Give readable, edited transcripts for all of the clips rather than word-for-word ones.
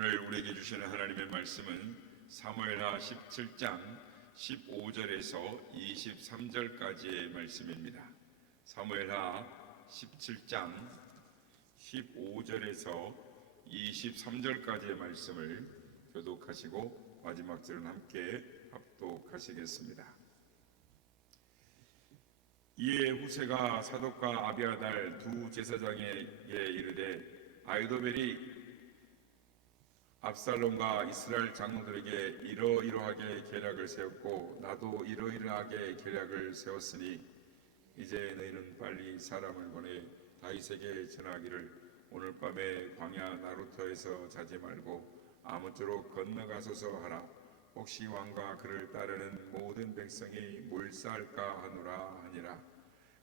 오늘 우리에게 주시는 하나님의 말씀은 사무엘하 17장 15절에서 23절까지의 말씀입니다. 사무엘하 17장 15절에서 23절까지의 말씀을 교독하시고 마지막 절은 함께 합독하시겠습니다. 이에 후세가 사독과 아비아달 두 제사장에게 이르되 아히도벨이 압살롬과 이스라엘 장로들에게 이러이러하게 계략을 세웠고 나도 이러이러하게 계략을 세웠으니 이제 너희는 빨리 사람을 보내 다윗에게 전하기를 오늘 밤에 광야 나루터에서 자지 말고 아무쪼록 건너가소서 하라. 혹시 왕과 그를 따르는 모든 백성이 몰살까 하노라 하니라.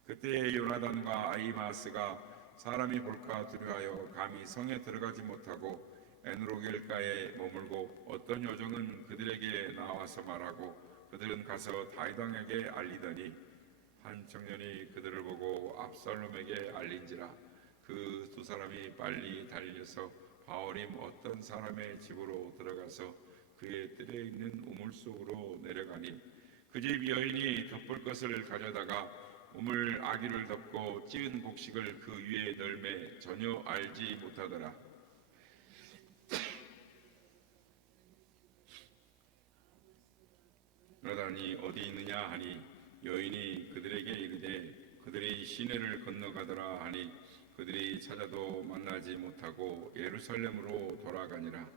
그때 요나단과 아히마스가 사람이 볼까 두려워하여 감히 성에 들어가지 못하고 엔로겔가에 머물고 어떤 요정은 그들에게 나와서 말하고 그들은 가서 다윗 왕에게 알리더니 한 청년이 그들을 보고 압살롬에게 알린지라. 그 두 사람이 빨리 달려서 바오림 어떤 사람의 집으로 들어가서 그의 뜰에 있는 우물 속으로 내려가니 그 집 여인이 덮을 것을 가져다가 우물 아기를 덮고 찌은 곡식을 그 위에 널매 전혀 알지 못하더라. 그러다니 어디 있느냐 하니 여인이 그들에게 이르되 그들이 시내를 건너가더라 하니 그들이 찾아도 만나지 못하고 예루살렘으로 돌아가니라.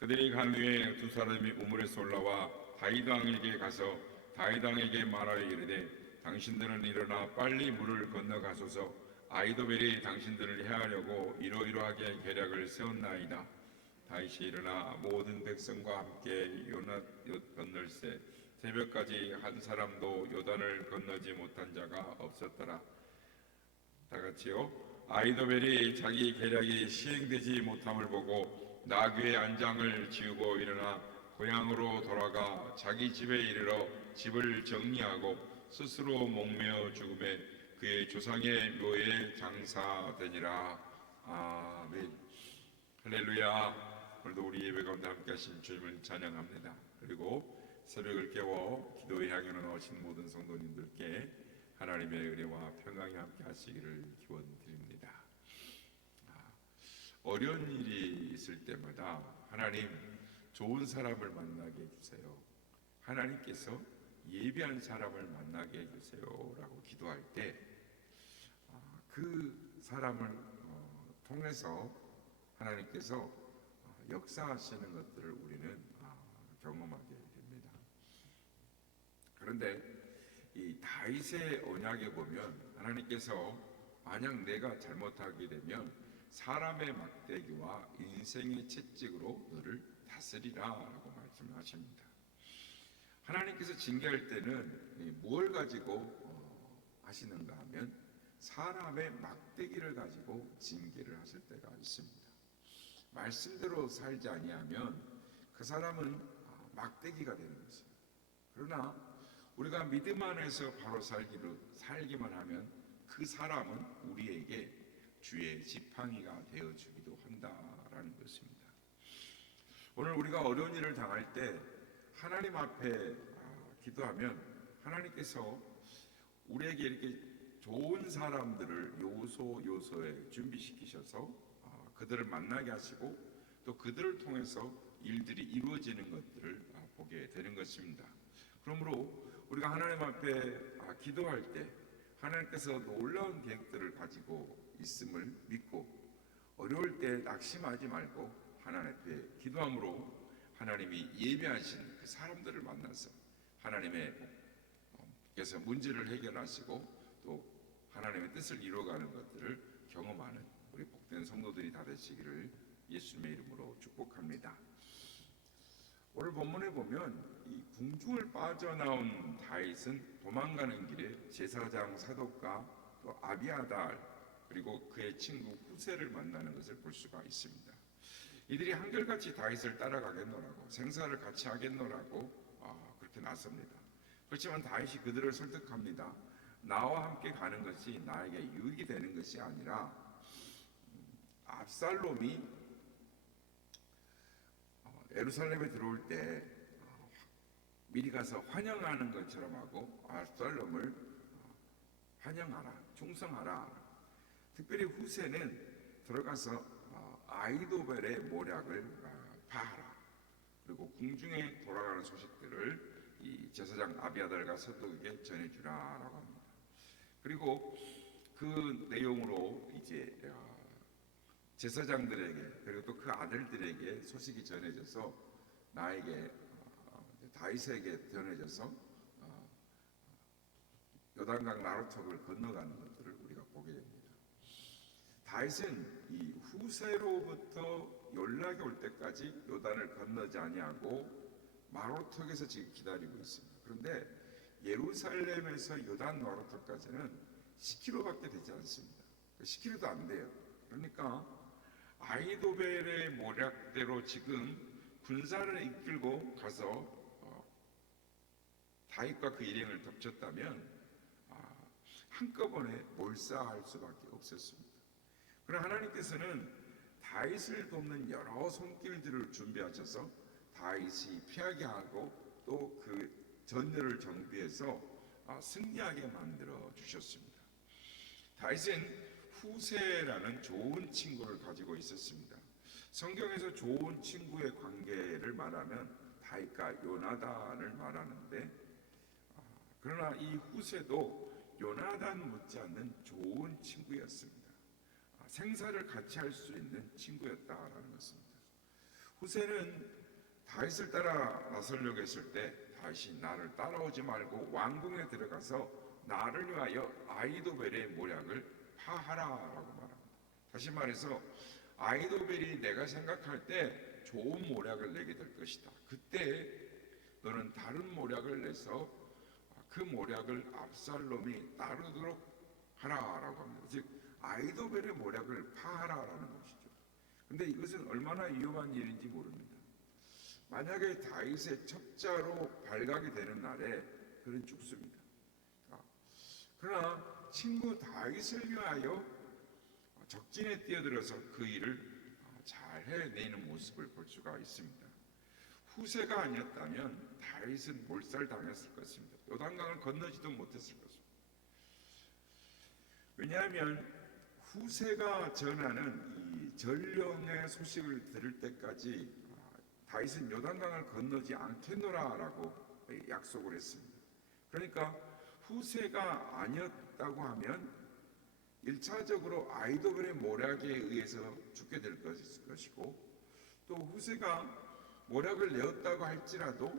그들이 간 후에 두 사람이 우물에서 올라와 다윗 왕에게 가서 다윗 왕에게 말하여 이르되 당신들은 일어나 빨리 물을 건너가소서. 아히도벨이 당신들을 해하려고 이러이러하게 계략을 세웠나이다. 다윗이 일어나 모든 백성과 함께 요단 건널새 새벽까지 한 사람도 요단을 건너지 못한 자가 없었더라. 다같이요. 아히도벨이 자기 계략이 시행되지 못함을 보고 나귀의 안장을 지우고 일어나 고향으로 돌아가 자기 집에 이르러 집을 정리하고 스스로 목매어 죽음에 그의 조상의 묘에 장사되니라. 아멘. 할렐루야. 오늘도 우리 예배 가운데 함께 하신 주님을 찬양합니다. 그리고 새벽을 깨워 기도의 향연을 나오신 모든 성도님들께 하나님의 은혜와 평강이 함께 하시기를 기원드립니다. 어려운 일이 있을 때마다 하나님 좋은 사람을 만나게 해주세요. 하나님께서 예비한 사람을 만나게 해주세요 라고 기도할 때 그 사람을 통해서 하나님께서 역사하시는 것들을 우리는 경험하게 됩니다. 그런데 이 다윗의 언약에 보면 하나님께서 만약 내가 잘못하게 되면 사람의 막대기와 인생의 채찍으로 너를 다스리라 라고 말씀하십니다. 하나님께서 징계할 때는 무엇을 가지고 하시는가 하면 사람의 막대기를 가지고 징계를 하실 때가 있습니다. 말씀대로 살지 아니하면 그 사람은 막대기가 되는 것입니다. 그러나 우리가 믿음 안에서 바로 살기만 하면 그 사람은 우리에게 주의 지팡이가 되어주기도 한다라는 것입니다. 오늘 우리가 어려운 일을 당할 때 하나님 앞에 기도하면 하나님께서 우리에게 이렇게 좋은 사람들을 요소에 준비시키셔서 그들을 만나게 하시고 또 그들을 통해서 일들이 이루어지는 것들을 보게 되는 것입니다. 그러므로 우리가 하나님 앞에 기도할 때 하나님께서 놀라운 계획들을 가지고 있음을 믿고 어려울 때 낙심하지 말고 하나님 앞에 기도함으로 하나님이 예비하신 그 사람들을 만나서 하나님께서 문제를 해결하시고 또 하나님의 뜻을 이루어가는 것들을 경험하는 우리 복된 성도들이 다 되시기를 예수님의 이름으로 축복합니다. 오늘 본문에 보면 이 궁중을 빠져나온 다윗은 도망가는 길에 제사장 사독과 또 아비아달 그리고 그의 친구 후세를 만나는 것을 볼 수가 있습니다. 이들이 한결같이 다윗을 따라가겠노라고 생사를 같이 하겠노라고 그렇게 나섭니다. 그렇지만 다윗이 그들을 설득합니다. 나와 함께 가는 것이 나에게 유익이 되는 것이 아니라 압살롬이 예루살렘에 들어올 때 미리 가서 환영하는 것처럼 하고 압살롬을 환영하라, 충성하라. 특별히 후세는 들어가서 아이도벨의 모략을 파하라. 그리고 궁중에 돌아가는 소식들을 이 제사장 아비아달과 사독에게 전해주라라고 합니다. 그리고 그 내용으로 이제 제사장들에게 그리고 또 그 아들들에게 소식이 전해져서 나에게 다윗에게 전해져서 요단강 나루턱을 건너가는 것들을 우리가 보게 됩니다. 다윗은 이 후세로부터 연락이 올 때까지 요단을 건너지 아니하고 마루턱에서 지금 기다리고 있습니다. 그런데 예루살렘에서 요단 마루턱까지는 10km밖에 되지 않습니다. 10km도 안 돼요. 그러니까 아이도벨의 모략대로 지금 군사를 이끌고 가서 다윗과 그 일행을 덮쳤다면 한꺼번에 몰사할 수밖에 없었습니다. 그러나 하나님께서는 다윗을 돕는 여러 손길들을 준비하셔서 다윗이 피하게 하고 또 그 전열을 정비해서 승리하게 만들어 주셨습니다. 다윗은 후세라는 좋은 친구를 가지고 있었습니다. 성경에서 좋은 친구의 관계를 말하면 다윗과 요나단을 말하는데 그러나 이 후세도 요나단 못지않는 좋은 친구였습니다. 생사를 같이 할 수 있는 친구였다라는 것입니다. 후세는 다윗을 따라 나서려고 했을 때 다윗이 나를 따라오지 말고 왕궁에 들어가서 나를 위하여 아이도벨의 모략을 파하라라고 말합니다. 다시 말해서 아이도벨이 내가 생각할 때 좋은 모략을 내게 될 것이다. 그때 너는 다른 모략을 내서 그 모략을 압살롬이 따르도록 하라라고 합니다. 즉 아이도벨의 모략을 파하라라는 것이죠. 근데 이것은 얼마나 위험한 일인지 모릅니다. 만약에 다윗의 첩자로 발각이 되는 날에 그는 죽습니다. 그러나 친구 다윗을 위하여 적진에 뛰어들어서 그 일을 잘 해내는 모습을 볼 수가 있습니다. 후세가 아니었다면 다윗은 몰살당했을 것입니다. 요단강을 건너지도 못했을 것입니다. 왜냐하면 후세가 전하는 이 전령의 소식을 들을 때까지 다윗은 요단강을 건너지 않겠노라라고 약속을 했습니다. 그러니까 후세가 아니었다고 하면 1차적으로 아이도벨의 모략에 의해서 죽게 될 것이고 또 후세가 모략을 내었다고 할지라도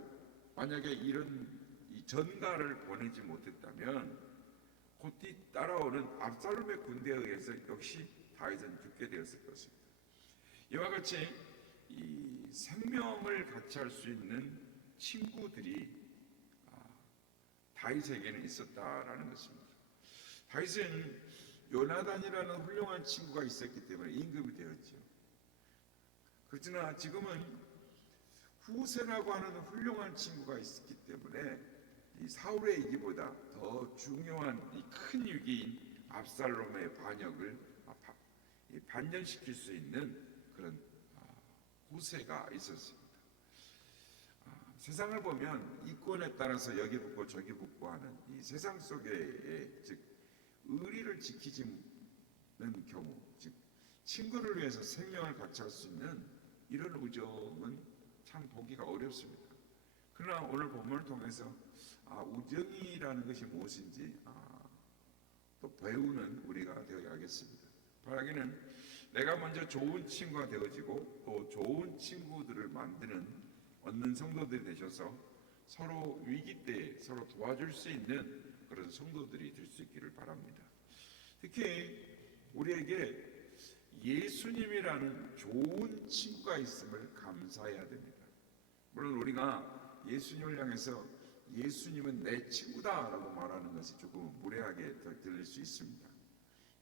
만약에 이런 이 전가를 보내지 못했다면 곧 따라오는 압살롬의 군대에 의해서 역시 다윗은 죽게 되었을 것입니다. 이와 같이 이 생명을 같이 할 수 있는 친구들이 다윗에게는 있었다라는 것입니다. 다윗은 요나단이라는 훌륭한 친구가 있었기 때문에 임금이 되었죠. 그렇지만 지금은 후세라고 하는 훌륭한 친구가 있었기 때문에 이 사울의 이기보다 더 중요한 이 큰 위기인 압살롬의 반역을 반전시킬 수 있는 그런 후세가 있었습니다. 세상을 보면 이권에 따라서 여기 붙고 저기 붙고 하는 이 세상 속에 즉 의리를 지키지는 경우, 즉 친구를 위해서 생명을 같이 할 수 있는 이런 우정은 참 보기가 어렵습니다. 그러나 오늘 본문을 통해서 우정이라는 것이 무엇인지 또 배우는 우리가 되어야겠습니다. 바라기는 내가 먼저 좋은 친구가 되어지고 또 좋은 친구들을 얻는 성도들이 되셔서 서로 위기 때에 서로 도와줄 수 있는 그런 성도들이 될 수 있기를 바랍니다. 특히 우리에게 예수님이라는 좋은 친구가 있음을 감사해야 됩니다. 물론 우리가 예수님을 향해서 예수님은 내 친구다라고 말하는 것이 조금 무례하게 들릴 수 있습니다.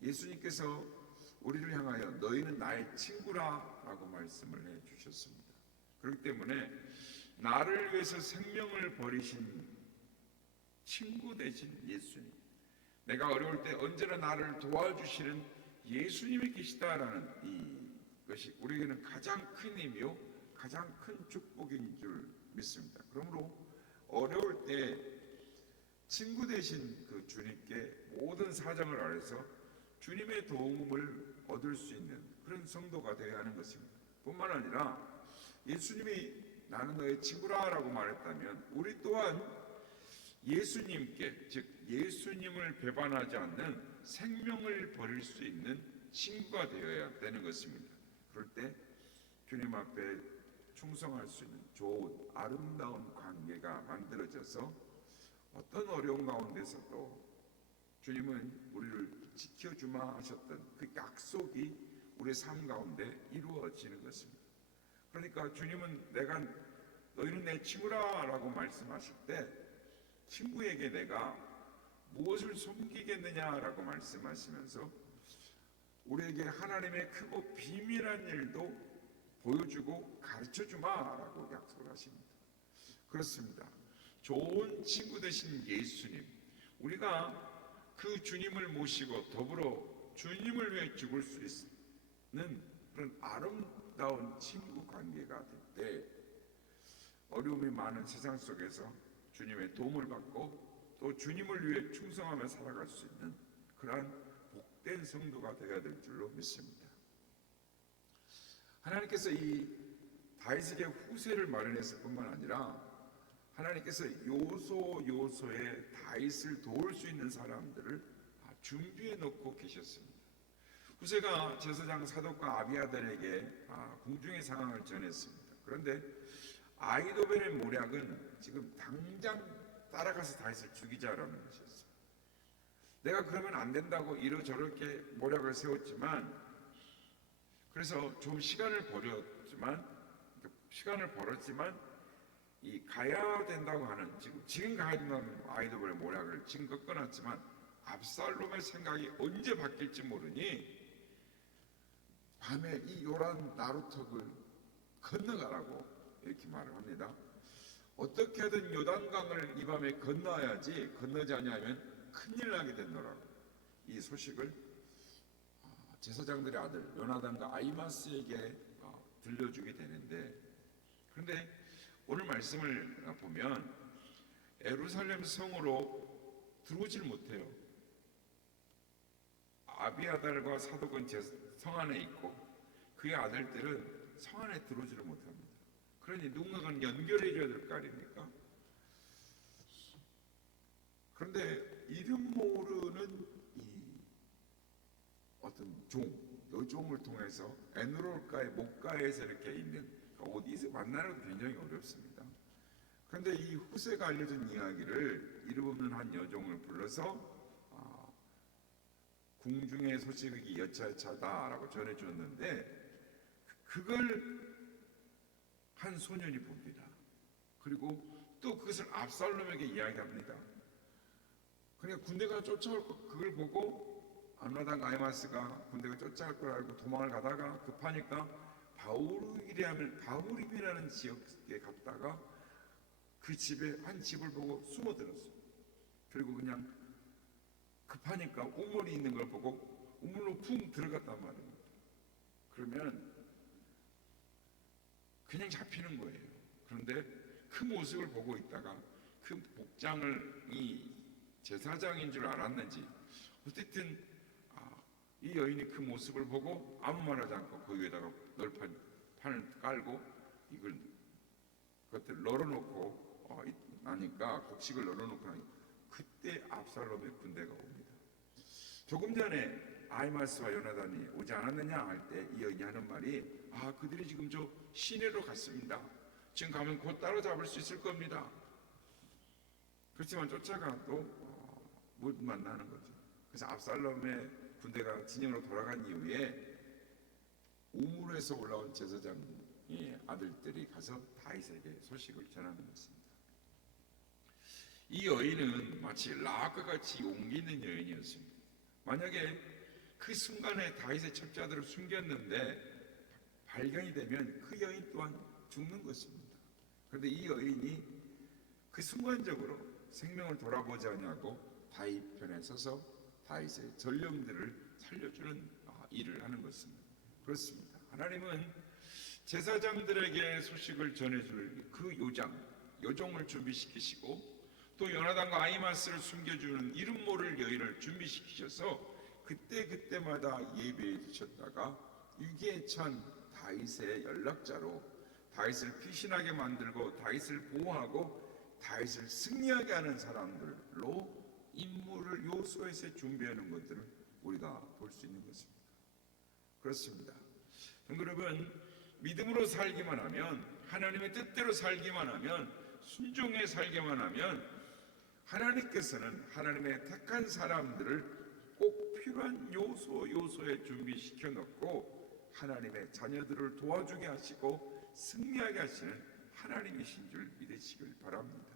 예수님께서 우리를 향하여 너희는 나의 친구라라고 말씀을 해주셨습니다. 그렇기 때문에 나를 위해서 생명을 버리신 친구 되신 예수님, 내가 어려울 때 언제나 나를 도와주시는 예수님이 계시다라는 이것이 우리에게는 가장 큰 힘이요 가장 큰 축복인 줄 믿습니다. 그러므로 어려울 때 친구 되신 그 주님께 모든 사정을 알아서 주님의 도움을 얻을 수 있는 그런 성도가 되어야 하는 것입니다. 뿐만 아니라 예수님이 나는 너의 친구라라고 말했다면 우리 또한 예수님께, 즉 예수님을 배반하지 않는 생명을 버릴 수 있는 친구가 되어야 되는 것입니다. 그럴 때 주님 앞에 충성할 수 있는 좋은 아름다운 관계가 만들어져서 어떤 어려운 가운데서도 주님은 우리를 지켜주마 하셨던 그 약속이 우리의 삶 가운데 이루어지는 것입니다. 그러니까 주님은 너희는 내 친구라 라고 말씀하실 때 친구에게 내가 무엇을 섬기겠느냐라고 말씀하시면서 우리에게 하나님의 크고 비밀한 일도 보여주고 가르쳐주마라고 약속을 하십니다. 그렇습니다. 좋은 친구 되신 예수님, 우리가 그 주님을 모시고 더불어 주님을 위해 죽을 수 있는 그런 아름다운 친구 관계가 될 때 어려움이 많은 세상 속에서 주님의 도움을 받고 또 주님을 위해 충성하며 살아갈 수 있는 그러한 복된 성도가 되어야 될 줄로 믿습니다. 하나님께서 이 다윗에게 후세를 마련했을 뿐만 아니라 하나님께서 요소요소에 다윗을 도울 수 있는 사람들을 준비해 놓고 계셨습니다. 후세가 제사장 사독과 아비아달에게 궁중의 상황을 전했습니다. 그런데 아히도벨의 모략은 지금 당장 따라가서 다윗을 죽이자라는 것이었어요. 내가 그러면 안 된다고 이러저렇게 모략을 세웠지만 그래서 좀 시간을 벌었지만 이 가야 된다고 하는 지금 가야 된다는 아히도벨의 모략을 지금껏 끊었지만 압살롬의 생각이 언제 바뀔지 모르니 밤에 이 요란 나루턱을 건너가라고 이렇게 말을 합니다. 어떻게 하든 요단강을 이 밤에 건너야지 건너지 않으면 큰일 나게 된다라고 이 소식을 제사장들의 아들 요나단과 아히마스에게 들려주게 되는데, 그런데 오늘 말씀을 보면 예루살렘 성으로 들어오질 못해요. 아비아달과 사독은 성 안에 있고 그의 아들들은 성 안에 들어오지를 못합니다. 그러니 누군가가 연결해줘야 될 거 아닙니까? 그런데 이름 모르는 이 어떤 여종을 통해서 에누롤가의 목가에서 이렇게 있는 어디서 만나는 것도 굉장히 어렵습니다. 그런데 이 후세가 알려준 이야기를 이름 없는 한 여종을 불러서 궁중의 소식이 여차여차다라고 전해줬는데 그걸 한 소년이 봅니다. 그리고 또 그것을 압살롬에게 이야기합니다. 그러니까 군대가 쫓아올 거 그걸 보고 암나단 아히마스가 군대가 쫓아올 걸 알고 도망을 가다가 급하니까 바후림이라는 지역에 갔다가 그 집에 한 집을 보고 숨어들었어요. 그리고 그냥 급하니까 우물이 있는 걸 보고 우물로 푹 들어갔단 말입니다. 그러면 그냥 잡히는 거예요. 그런데 그 모습을 보고 있다가 그 복장을 이 제사장인 줄 알았는지 어쨌든 이 여인이 그 모습을 보고 아무 말 하지 않고 그 위에다가 널판 판을 깔고 그것들 널어놓고 나니까 곡식을 널어놓고 나니까 그때 압살롬의 군대가 옵니다. 조금 전에 아히마스와 요나단이 오지 않았느냐 할 때 이 여인이 하는 말이 그들이 지금 저 시내로 갔습니다. 지금 가면 곧 따라잡을 수 있을 겁니다. 그렇지만 쫓아가도 못 만나는 거죠. 그래서 압살롬의 군대가 진영으로 돌아간 이후에 우물에서 올라온 제사장의 아들들이 가서 다윗에게 소식을 전하는 것입니다. 이 여인은 마치 라합과 같이 용기 있는 여인이었습니다. 만약에 그 순간에 다윗의 첩자들을 숨겼는데 발견이 되면 그 여인 또한 죽는 것입니다. 그런데 이 여인이 그 순간적으로 생명을 돌아보지 않냐고 다윗 편에 서서 다윗의 전령들을 살려주는 일을 하는 것입니다. 그렇습니다. 하나님은 제사장들에게 소식을 전해줄 그 요정을 준비시키시고 또 요나단과 아히마스를 숨겨주는 이름 모를 여인을 준비시키셔서 그때마다 예배해 주셨다가 위기에 처한 다윗의 연락자로 다윗을 피신하게 만들고 다윗을 보호하고 다윗을 승리하게 하는 사람들로 임무를 요소에서 준비하는 것들을 우리가 볼 수 있는 것입니다. 그렇습니다. 여러분, 믿음으로 살기만 하면, 하나님의 뜻대로 살기만 하면, 순종해 살기만 하면 하나님께서는 하나님의 택한 사람들을 꼭 필요한 요소에 준비시켜 놓고 하나님의 자녀들을 도와주게 하시고 승리하게 하시는 하나님이신 줄 믿으시길 바랍니다.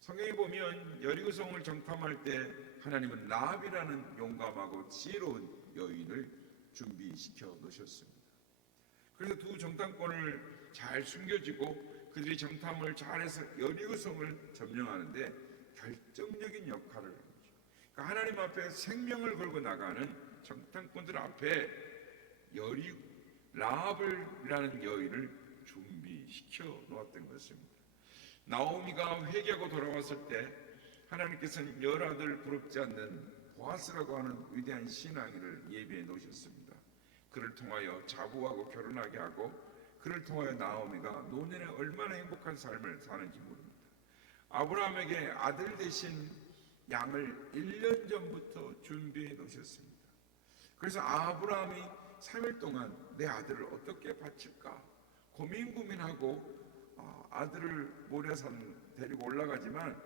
성경에 보면 여리고성을 정탐할 때 하나님은 라합이라는 용감하고 지혜로운 여인을 준비시켜 놓으셨습니다. 그래서 두 정탐권을 잘 숨겨지고 그들이 정탐을 잘해서 여리고성을 점령하는데 결정적인 역할을 합니다. 그러니까 하나님 앞에 생명을 걸고 나가는 정탐꾼들 앞에 라합이라는 여인을 준비시켜 놓았던 것입니다. 나오미가 회개하고 돌아왔을 때 하나님께서는 열아들 부럽지 않는 보아스라고 하는 위대한 신앙인을 예비해 놓으셨습니다. 그를 통하여 자부하고 결혼하게 하고 그를 통하여 나오미가 노년에 얼마나 행복한 삶을 사는지 모릅니다. 아브라함에게 아들 대신 양을 1년 전부터 준비해 놓으셨습니다. 그래서 아브라함이 3일 동안 내 아들을 어떻게 바칠까 고민하고 아들을 모리아산 데리고 올라가지만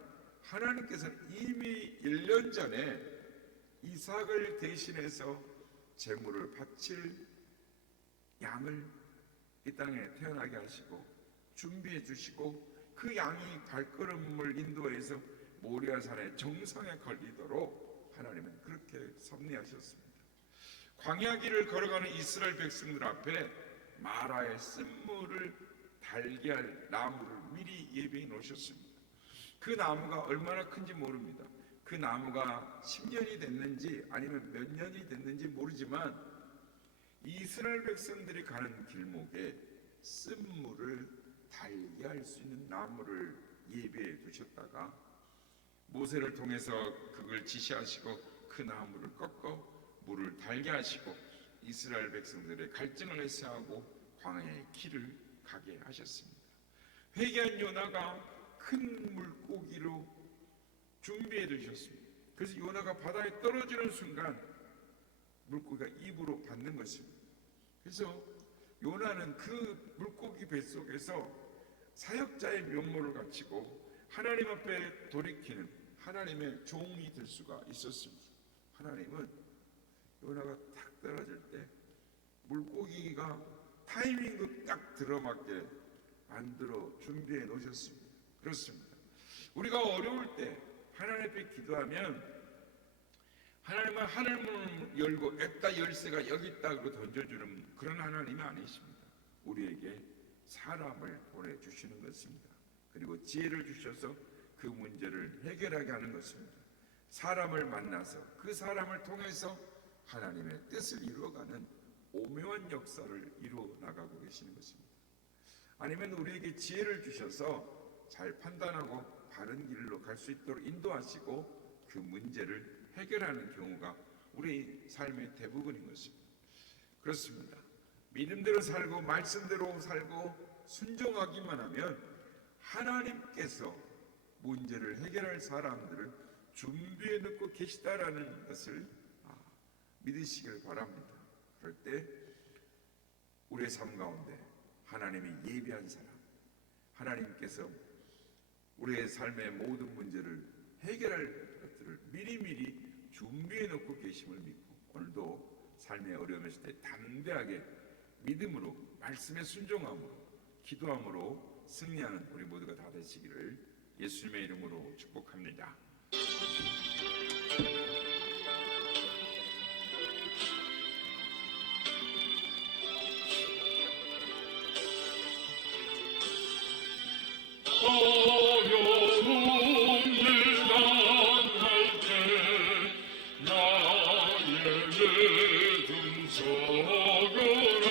하나님께서는 이미 1년 전에 이삭을 대신해서 제물을 바칠 양을 이 땅에 태어나게 하시고 준비해 주시고 그 양이 발걸음을 인도해서 모리아산의 정상에 걸리도록 하나님은 그렇게 섭리하셨습니다. 광야길을 걸어가는 이스라엘 백성들 앞에 마라의 쓴물을 달게 할 나무를 미리 예비해 놓으셨습니다. 그 나무가 얼마나 큰지 모릅니다. 그 나무가 10년이 됐는지 아니면 몇 년이 됐는지 모르지만 이스라엘 백성들이 가는 길목에 쓴물을 달게 할 수 있는 나무를 예비해 두셨다가 모세를 통해서 그걸 지시하시고 그 나무를 꺾어 물을 달게 하시고 이스라엘 백성들의 갈증을 해소하고 광야의 길을 가게 하셨습니다. 회개한 요나가 큰 물고기로 준비해 두셨습니다. 그래서 요나가 바다에 떨어지는 순간 물고기가 입으로 받는 것입니다. 그래서 요나는 그 물고기 뱃속에서 사역자의 면모를 갖추고 하나님 앞에 돌이키는 하나님의 종이 될 수가 있었습니다. 하나님은 요나가 탁 떨어질 때 물고기가 타이밍도 딱 들어맞게 만들어 준비해 놓으셨습니다. 그렇습니다. 우리가 어려울 때 하나님 앞에 기도하면 하나님은 하늘문을 열고 애따 열쇠가 여기 있다 고 던져주는 그런 하나님이 아니십니다. 우리에게 사람을 보내주시는 것입니다. 그리고 지혜를 주셔서 그 문제를 해결하게 하는 것입니다. 사람을 만나서 그 사람을 통해서 하나님의 뜻을 이루어가는 오묘한 역사를 이루어 나가고 계시는 것입니다. 아니면 우리에게 지혜를 주셔서 잘 판단하고 바른 길로 갈 수 있도록 인도하시고 그 문제를 해결하는 경우가 우리 삶의 대부분인 것입니다. 그렇습니다. 믿음대로 살고 말씀대로 살고 순종하기만 하면 하나님께서 문제를 해결할 사람들을 준비해 놓고 계시다라는 것을 믿으시길 바랍니다. 그럴 때 우리의 삶 가운데 하나님이 예비한 사람, 하나님께서 우리의 삶의 모든 문제를 해결할 것들을 미리미리 준비해 놓고 계심을 믿고 오늘도 삶의 어려움을 있을 때 담대하게 믿음으로 말씀에 순종함으로 기도함으로 승리하는 우리 모두가 다 되시기를 예수님의 이름으로 축복합니다. 어려운 일 당할 때 나의 믿음 서거라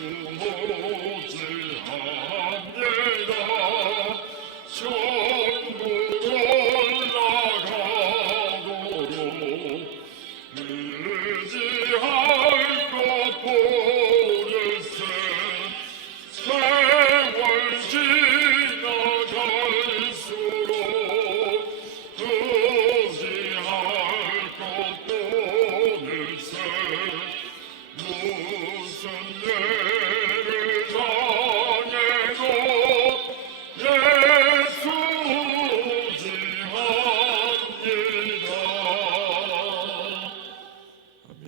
수호지합니다. 천국 올라가도록 의지할 것 보일세. 세월 지나갈수록 의지할 것 보일세. 무슨 죄를 당해도 예수 의지합니다. 아멘.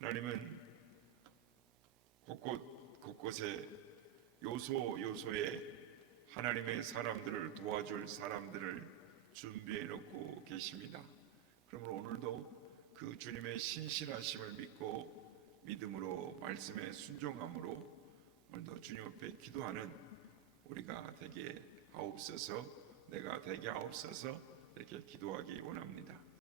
하나님은 곳곳에 요소에 하나님의 사람들을 도와줄 사람들을 준비해 놓고 계십니다. 그러므로 오늘도 그 주님의 신실하심을 믿고 믿음으로 말씀에 순종함으로 오늘도 주님 앞에 기도하는 우리가 되게 하옵소서, 내가 되게 하옵소서 이렇게 기도하기 원합니다.